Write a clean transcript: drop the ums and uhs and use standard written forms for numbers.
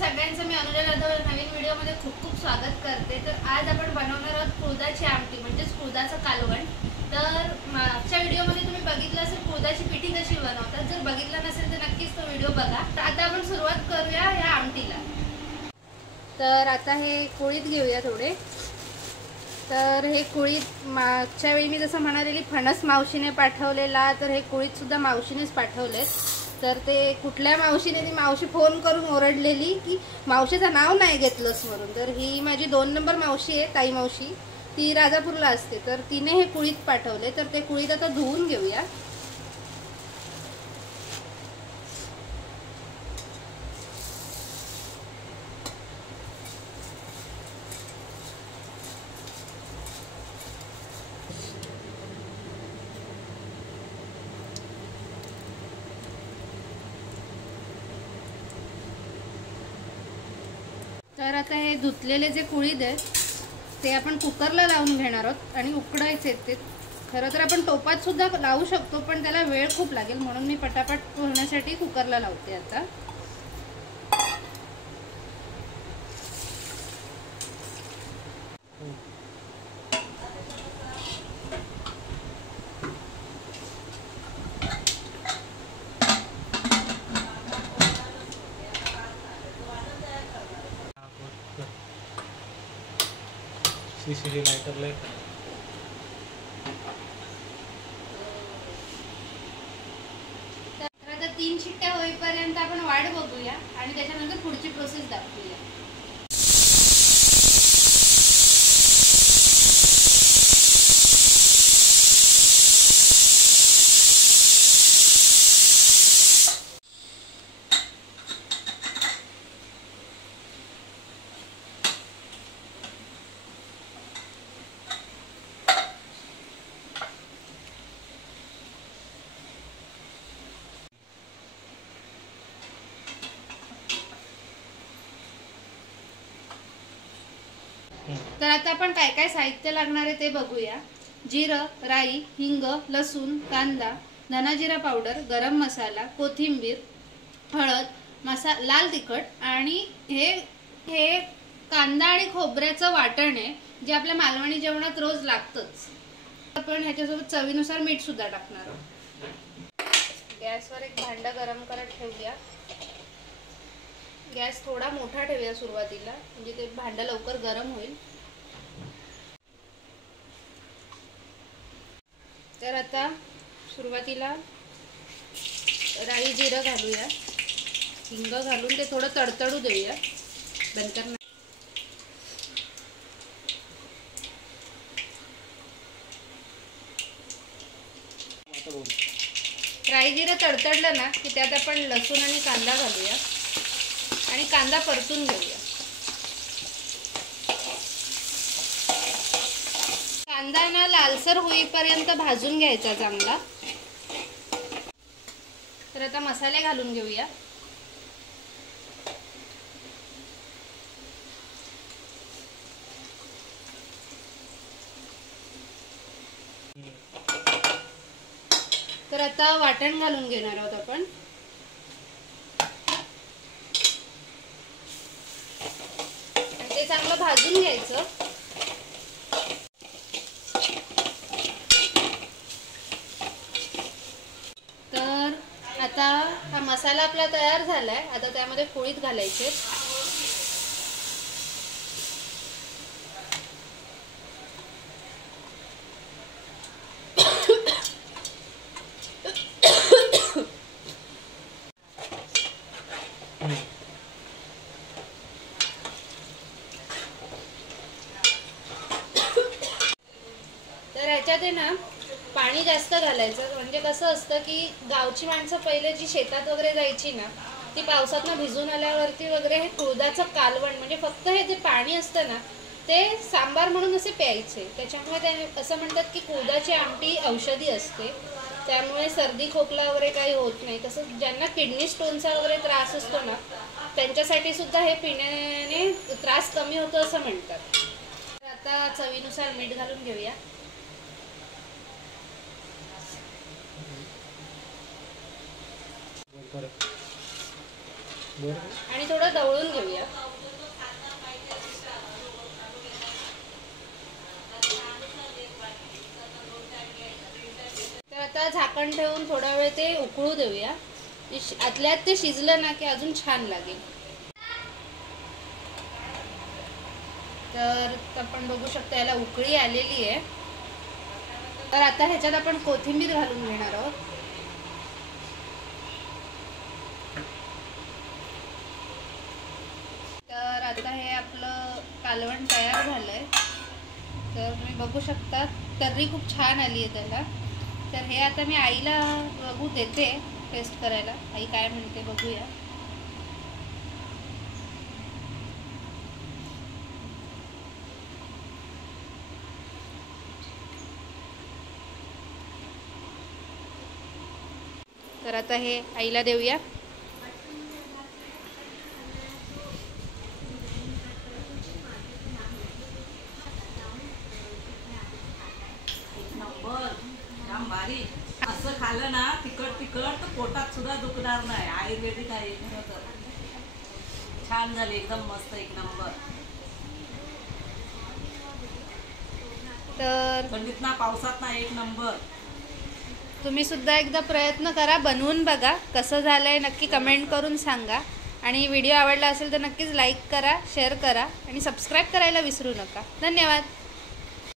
सगळ्यांचं मी अनुजा जाधव नवीन व्हिडिओमध्ये खूप खूप स्वागत करते। तर आज आपण बनवणार आहोत कुळदाची आमटी म्हणजेच कुळदाचं कालवण। तर मागच्या व्हिडिओमध्ये तुम्ही बघितलं असेल कुळदाची पिठी कशी बनवतात। जर बघितलं नसेल तर नक्कीच तो व्हिडिओ बघा। तर आता आपण सुरुवात करूया या आमटीला। तर आता हे कुळीत घेऊया थोडे। तर हे कुळीत मागच्या वेळी मी जसं म्हणालेली फणस मावशीने पाठवलेला, तर हे कुळीत सुद्धा मावशीनेच पाठवले। तर ते कुठल्या मावशीने, ती मावशी फोन करून ओरडलेली की मावशीचं नाव नाही घेतलंस म्हणून। तर ही माझी 2 नंबर मावशी आहे, ताई मावशी, ती राजापूरला असते। तर तिने हे कुळीत पाठवले। तर ते कुळीत आता धुवून घेऊया। तर आता हे धुतलेले जे कुळीत आहेत ते आपण कुकरला लावून घेणार आहोत आणि उकडायचे ते। खरं तर आपण टोपात सुद्धा लावू शकतो, पण त्याला वेळ खूप लागेल, म्हणून मी पटापट होण्यासाठी कुकरला लावते आता। सीसीडी लाइटर ले तर आता 3 शिट्ट्या होईपर्यंत आपण वाट बघूया आणि त्याच्यानंतर पुढची प्रोसेस दाखवूया। तर आता आपण काय काय साहित्य लागणार आहे ते बघूया। जिरं, राई, हिंग, लसूण, कांदा, धना जिरा पावडर, गरम मसाला, कोथिंबीर, हळद, लाल तिखट आणि हे कांदा आणि खोबऱ्याचं वाटण आहे, जे आपल्या मालवणी जेवणात रोज लागतंच। आपण ह्याच्यासोबत चवीनुसार मीठ सुद्धा टाकणार आहोत। गॅसवर एक भांडं गरम करत ठेवूया। गॅस थोडा मोठा ठेवूया सुरुवातीला, म्हणजे ते भांडं लवकर गरम होईल। तर आता सुरुवातीला राई जिरं घालूया, हिंग घालून ते थोडं तडतडू देऊया। बंद कर। राई जिरं तडतडलं ना की त्यात आपण लसूण आणि कांदा घालूया आणि कांदा परतून घेऊया। कांदा ना लालसर होईपर्यंत भाजून घ्यायचा चांगला। तर आता मसाले घालून घेऊया। तर आता वाटण घालून घेणार आहोत आपण। ते चांगलं भाजून घ्यायचं। तर आता हा मसाला आपला तयार झालाय। आता त्यामध्ये कुळीत घालायचे। तर ह्याच्यात आहे ना पाणी जास्त घालायचं, म्हणजे कसं असतं की गावची माणसं पहिले जी शेतात वगैरे जायची ना, ती पावसातनं भिजून आल्यावरती वगैरे हे कुळदाचं कालवण, म्हणजे फक्त हे जे पाणी असतं ना ते सांबार म्हणून असे प्यायचे। त्याच्यामुळे ते असं म्हणतात की कुळदाची आमटी औषधी असते, त्यामुळे सर्दी खोकला वगैरे काही होत नाही। तसंच ज्यांना किडनी स्टोनचा वगैरे त्रास असतो ना, त्यांच्यासाठी सुद्धा हे पिण्याने त्रास कमी होतो असं म्हणतात। आता चवीनुसार मीठ घालून घेऊया। बरं. आणि थोडं ढवळून घेऊया. तर आता झाकण ठेवून थोडा वेळ ते उकळू देऊया. आतल्यात ते शिजलं ना की अजून छान लागेल. तर आपण बघू शकतो याला उकळी आलेली आहे. तर आता ह्याच्यात आपण कोथिंबीर घालून घेणार आहोत. तर आता हे आपलं कालवण तयार झालंय. तर तुम्ही बघू शकता तर्री खूप छान आली आहे त्याला. तर हे आता मी आईला बघू देते टेस्ट करायला. आई काय म्हणते बघूया. तर आता हे आईला देऊया. असं खाल्लं ना तिखट तर पोटात सुद्धा दुखणार नाही. आयुर्वेदिक आहे खरं तर. छान झाली एकदम मस्त एक नंबर. तर थंडीत ना पावसात ना एक नंबर. तुम्ही सुद्धा एकदा प्रयत्न करा, बनवून बघा कसं झालंय. नक्की कमेंट करून सांगा. आणि व्हिडिओ आवडला असेल तर नक्कीच लाईक करा, शेअर करा आणि सबस्क्राईब करायला विसरू नका. धन्यवाद.